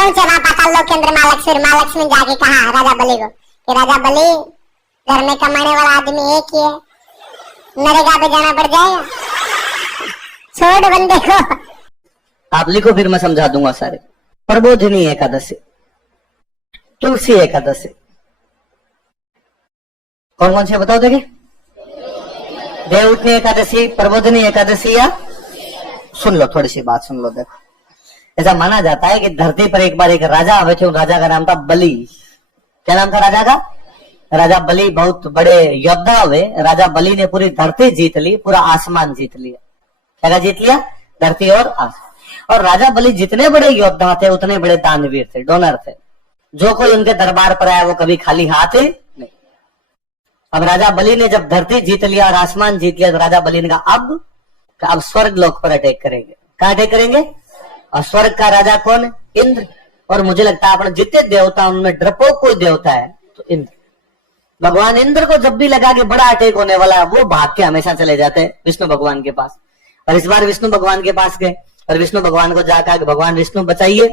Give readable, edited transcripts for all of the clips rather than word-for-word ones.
पहुंचे वहां पाताल लोक के अंदर मां लक्ष्मी जाके कहा राजा बलि को कि राजा बलि, घर में कमाने वाला आदमी एक ही है, नरेगा पे जाना पड़ जाएगा, छोड़ बंदे को। आप लिखो फिर मैं समझा दूंगा सारे। प्रबोधिनी एकादशी, तुलसी एकादशी, कौन कौन से बताओ देखे? देवउठनी एकादशी, प्रबोधिनी एकादशी या सुन लो, थोड़ी सी बात सुन लो। देखो, ऐसा माना जाता है कि धरती पर एक बार एक राजा आए थे। राजा का नाम था बलि। क्या नाम था राजा का? राजा बलि बहुत बड़े योद्धा हुए। राजा बलि ने पूरी धरती जीत ली, पूरा आसमान जीत लिया। क्या जीत लिया? धरती और आसमान। और राजा बलि जितने बड़े योद्धा थे उतने बड़े दानवीर थे, डोनर थे। जो कोई उनके दरबार पर आया वो कभी खाली हाथ नहीं। अब राजा बलि ने जब धरती जीत लिया और आसमान जीत लिया तो राजा बलि ने कहा अब स्वर्ग लोक पर अटैक करेंगे। कहाँ अटैक करेंगे? और स्वर्ग का राजा कौन है? इंद्र। और मुझे लगता है अपने जितने देवता उनमें डरपोक कोई देवता है तो इंद्र। भगवान इंद्र को जब भी लगा कि बड़ा अटैक होने वाला है वो भाग के हमेशा चले जाते हैं विष्णु भगवान के पास। और इस बार विष्णु भगवान के पास गए और विष्णु भगवान को जाकर भगवान विष्णु बताइए,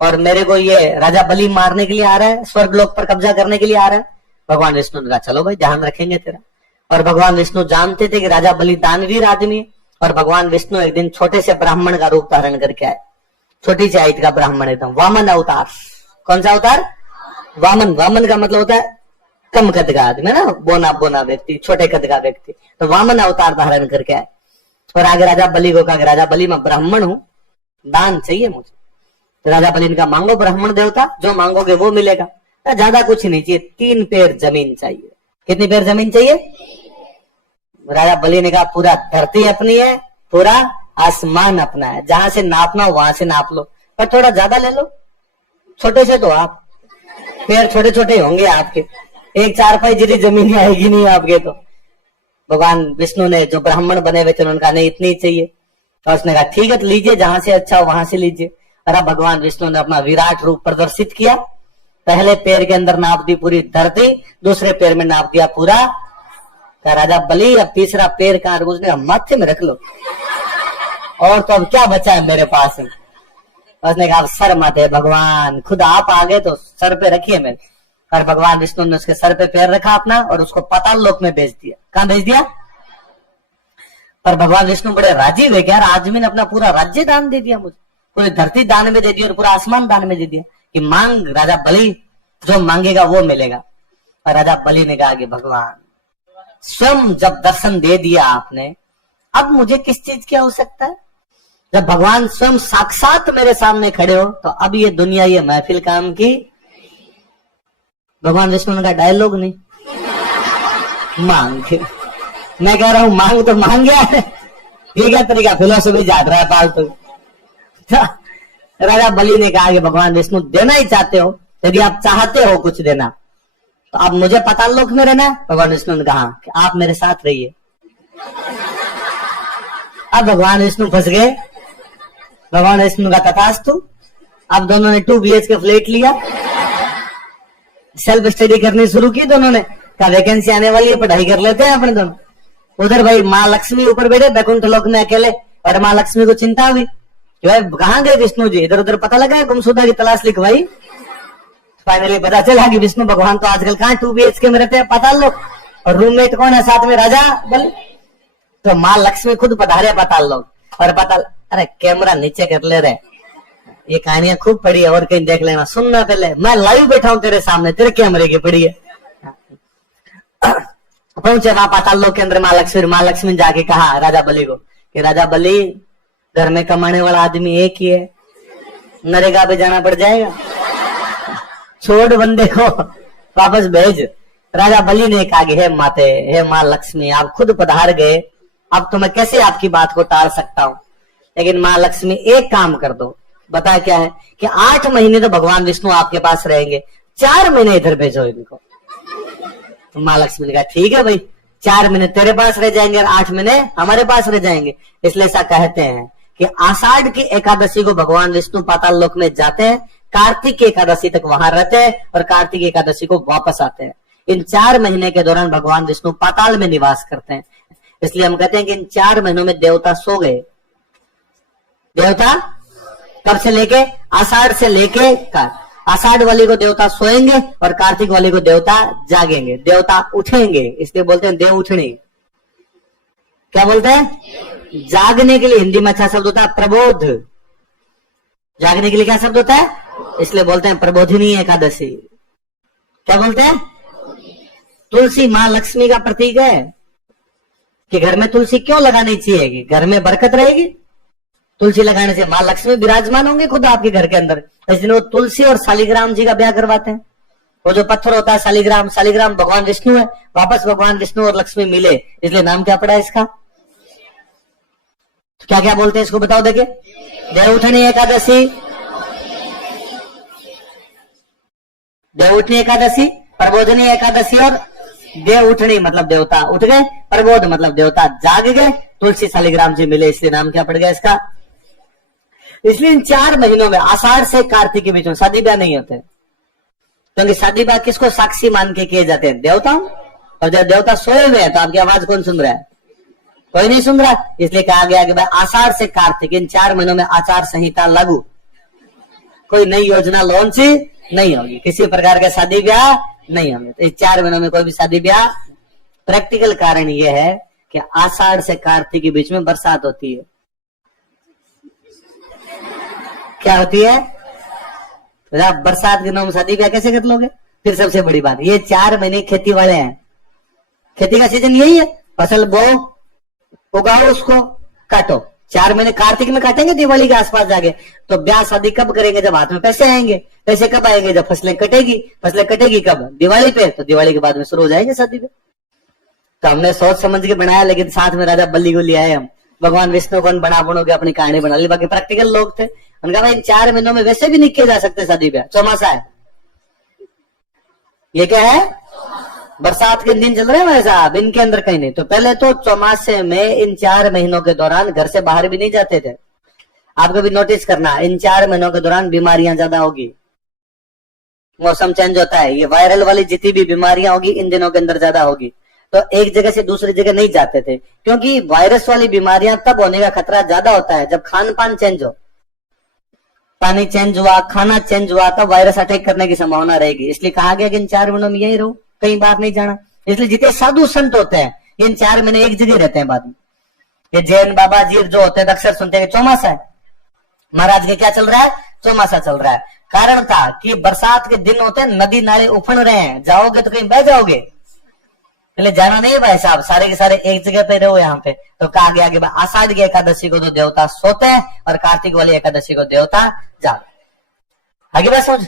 और मेरे को ये राजा बलि मारने के लिए आ रहा है, स्वर्ग लोक पर कब्जा करने के लिए आ रहा है। भगवान विष्णु ने कहा चलो भाई ध्यान रखेंगे तेरा। और भगवान विष्णु जानते थे कि राजा बलि दानवीर आदमी है। और भगवान विष्णु एक दिन छोटे से ब्राह्मण का रूप धारण करके आए, छोटी सी हाइट का ब्राह्मण, एकदम वामन अवतार। कौन सा अवतार? वामन। वामन का मतलब होता है कम कद का आदमी ना, बोना बोना व्यक्ति, छोटे कद का व्यक्ति। तो वामन अवतार धारण करके आए और आगे राजा बलि को कहा राजा बलि मैं ब्राह्मण हूं, दान चाहिए मुझे। तो राजा बलि ने कहा मांगो ब्राह्मण देवता, जो मांगोगे वो मिलेगा। ज्यादा कुछ नहीं चाहिए, 3 पेर जमीन चाहिए। कितनी पेर जमीन चाहिए? राजा बलि ने कहा पूरा धरती अपनी है, पूरा आसमान अपना है, जहां से नापना हो वहां से नाप लो, पर थोड़ा ज्यादा ले लो। छोटे से तो आप पेड़ छोटे छोटे होंगे आपके, एक 4 जितनी जमीन आएगी नहीं आपके। तो भगवान विष्णु ने जो ब्राह्मण बने हुए थे उनका नहीं इतनी चाहिए। और उसने कहा ठीक है तो लीजिए, जहां से अच्छा हो वहां से लीजिए। और अब भगवान विष्णु ने अपना विराट रूप प्रदर्शित किया। पहले पैर के अंदर नाप दी पूरी धरती, दूसरे पैर में नाप दिया पूरा। राजा बलि अब तीसरा पैर कहां? उसने माथे में रख लो, और तो अब क्या बचा है मेरे पास? उसने कहा सर माथे, भगवान खुद आप आ गए तो सर पे रखिए मेरे। और भगवान विष्णु ने उसके सर पे पैर रखा अपना और उसको पाताल लोक में भेज दिया। कहां भेज दिया? पर भगवान विष्णु बड़े राजी हुए, यार आदमी ने अपना पूरा राज्य दान दे दिया, मुझे पूरी धरती दान में दे दी और पूरा आसमान दान में दे दिया कि मांग राजा बलि, जो मांगेगा वो मिलेगा। और राजा बलि ने कहा कि भगवान स्वयं जब दर्शन दे दिया आपने, अब मुझे किस चीज की आवश्यकता है? जब भगवान स्वयं साक्षात मेरे सामने खड़े हो तो अब ये दुनिया ये महफिल काम की। भगवान विष्णु ने कहा डायलॉग नहीं, मांग। मैं कह रहा हूं मांग तो मांग गया है, ये क्या तरीका फिलोसफी झाड़ रहा है फालतू। राजा बलि ने कहा कि भगवान विष्णु देना ही चाहते हो, यदि आप चाहते हो कुछ देना तो अब मुझे पाताल लोक में रहना है। भगवान विष्णु ने कहा कि आप मेरे साथ रहिए। अब भगवान विष्णु फंस गए। भगवान विष्णु का तथास्तु। अब दोनों ने 2 BHK फ्लैट लिया, सेल्फ स्टडी करनी शुरू की दोनों ने। क्या वैकेंसी आने वाली है, पढ़ाई कर लेते हैं अपने दोनों। उधर भाई माँ लक्ष्मी ऊपर बैठे बैकुंठ लोक में अकेले, और माँ लक्ष्मी को चिंता हुई कहाँ गए विष्णु जी, इधर उधर पता लगा गुमशुदा की तलाश लिखवाई। फाइनली पता चला कि विष्णु भगवान तो आजकल कहाँ 2 BHK में रहते हैं पाताल लोक, और रूममेट कौन है साथ में? राजा बलि। तो माँ लक्ष्मी खुद पधारे पाताल लोक। और पाताल, अरे कैमरा नीचे कर ले रहे, ये कहानियां खूब पड़ी है और कहीं देख लेना, सुनना पहले, मैं लाइव बैठा हूं तेरे सामने, तेरे कैमरे की पड़ी है। पहुंचे वहां पाताल लोक के अंदर माँ लक्ष्मी जाके कहा राजा बलि को कि राजा बलि, घर में कमाने वाला आदमी एक ही है, नरेगा पे जाना पड़ जाएगा, छोड़ बंदे को वापस भेज। राजा बलि ने कहा हे माते, हे माँ लक्ष्मी, आप खुद पधार गए, अब तो मैं कैसे आपकी बात को टाल सकता हूँ। लेकिन माँ लक्ष्मी एक काम कर दो। बता क्या है कि 8 महीने तो भगवान विष्णु आपके पास रहेंगे, 4 महीने इधर भेजो इनको। तो माँ लक्ष्मी ने कहा ठीक है भाई, 4 महीने तेरे पास रह जाएंगे और 8 महीने हमारे पास रह जाएंगे। इसलिए ऐसा कहते हैं कि आषाढ़ की एकादशी को भगवान विष्णु पाताल लोक में जाते हैं, कार्तिक की एकादशी तक वहां रहते हैं और कार्तिक एकादशी को वापस आते हैं। इन 4 महीने के दौरान भगवान विष्णु पाताल में निवास करते हैं। इसलिए हम कहते हैं कि इन 4 महीनों में देवता सो गए। देवता कब से लेके? आषाढ़ से लेके आषाढ़ वाली को देवता सोएंगे और कार्तिक वाली को देवता जागेंगे, देवता उठेंगे, इसलिए बोलते हैं देव उठने। क्या बोलते हैं? जागने के लिए हिंदी में अच्छा शब्द होता है प्रबोध। जागने के लिए क्या शब्द होता है? इसलिए बोलते हैं प्रबोधिनी एकादशी। क्या बोलते हैं? तुलसी माँ लक्ष्मी का प्रतीक है कि घर में तुलसी क्यों लगानी चाहिए कि घर में बरकत रहेगी। तुलसी लगाने से माँ लक्ष्मी विराजमान होंगे खुद आपके घर के अंदर। इसलिए वो तुलसी और शालिग्राम जी का ब्याह करवाते हैं। वो जो पत्थर होता है शालिग्राम, शालिग्राम भगवान विष्णु है, वापस भगवान विष्णु और लक्ष्मी मिले, इसलिए नाम क्या पड़ा इसका? तो क्या क्या बोलते हैं इसको बताओ देखिए। देवउठनी एकादशी, देवउठनी एकादशी, प्रबोधनी एकादशी और देव उठनी मतलब देवता उठ गए, प्रबोध मतलब देवता जाग गए, तुलसी शालिग्राम जी मिले, इसलिए नाम क्या पड़ गया इसका। इसलिए इन 4 महीनों में आषाढ़ से कार्तिक के बीच में शादी ब्याह नहीं होते, क्योंकि शादी ब्याह किसको साक्षी मान के किए जाते हैं? देवताओं। और जब देवता सोए हुए हैं तो आपकी आवाज कौन सुन रहा है? कोई नहीं सुन रहा। इसलिए कहा गया कि भाई आषाढ़ से कार्तिक इन 4 महीनों में आचार संहिता लागू, कोई नई योजना लॉन्च नहीं होगी, किसी प्रकार का शादी ब्याह नहीं होंगे। तो इस 4 महीनों में कोई भी शादी ब्याह। प्रैक्टिकल कारण यह है कि आषाढ़ से कार्तिक के बीच में बरसात होती है। क्या होती है? तो बरसात के दिनों में शादी ब्याह कैसे कर लोगे? फिर सबसे बड़ी बात, ये 4 महीने खेती वाले हैं, खेती का सीजन यही है, फसल बो, उगाओ, उसको काटो। 4 महीने कार्तिक में काटेंगे, दिवाली के आसपास जाके। तो ब्याह शादी कब करेंगे? जब हाथ में पैसे आएंगे। पैसे कब आएंगे? जब फसलें कटेगी। फसलें कटेगी कब? दिवाली पे। तो दिवाली के बाद में शुरू हो जाएंगे शादी पे। तो हमने सोच समझ के बनाया, लेकिन साथ में राजा बल्ली को ले आए हम। भगवान विष्णु को बना के अपनी कहानी बना ली। बाकी प्रैक्टिकल लोग थे, उनका भाई इन 4 महीनों में वैसे भी नहीं किए जा सकते शादी ब्याह, चौमासा है। ये क्या है? बरसात के दिन चल रहे हैं भाई साहब, इनके अंदर कहीं नहीं। तो पहले तो चौमासे में इन 4 महीनों के दौरान घर से बाहर भी नहीं जाते थे। आप कभी नोटिस करना, इन 4 महीनों के दौरान बीमारियां ज्यादा होगी। मौसम चेंज होता है, ये वायरल वाली जितनी भी बीमारियां होगी इन दिनों के अंदर ज्यादा होगी। तो एक जगह से दूसरी जगह नहीं जाते थे, क्योंकि वायरस वाली बीमारियां तब होने का खतरा ज्यादा होता है जब खान पान चेंज हो। पानी चेंज हुआ, खाना चेंज हुआ, तब वायरस अटैक करने की संभावना रहेगी। इसलिए कहा गया कि इन 4 महीनों में यही रहो, कहीं बाहर नहीं जाना। इसलिए जितने साधु संत होते हैं इन 4 महीने एक जगह रहते हैं। बाद में ये जैन बाबा जी जो होते हैं अक्सर सुनते हैं चौमासा है, महाराज के क्या चल रहा है? चौमासा चल रहा है। कारण था कि बरसात के दिन होते हैं, नदी नाले उफड़ रहे हैं, जाओगे तो कहीं बह जाओगे, इसलिए जाना नहीं है भाई साहब, सारे के सारे एक जगह पे रहो यहाँ पे। तो कहा गया कि आषाढ़ की एकादशी को तो देवता सोते हैं और कार्तिक वाली एकादशी को देवता जागते। आगे बात समझ।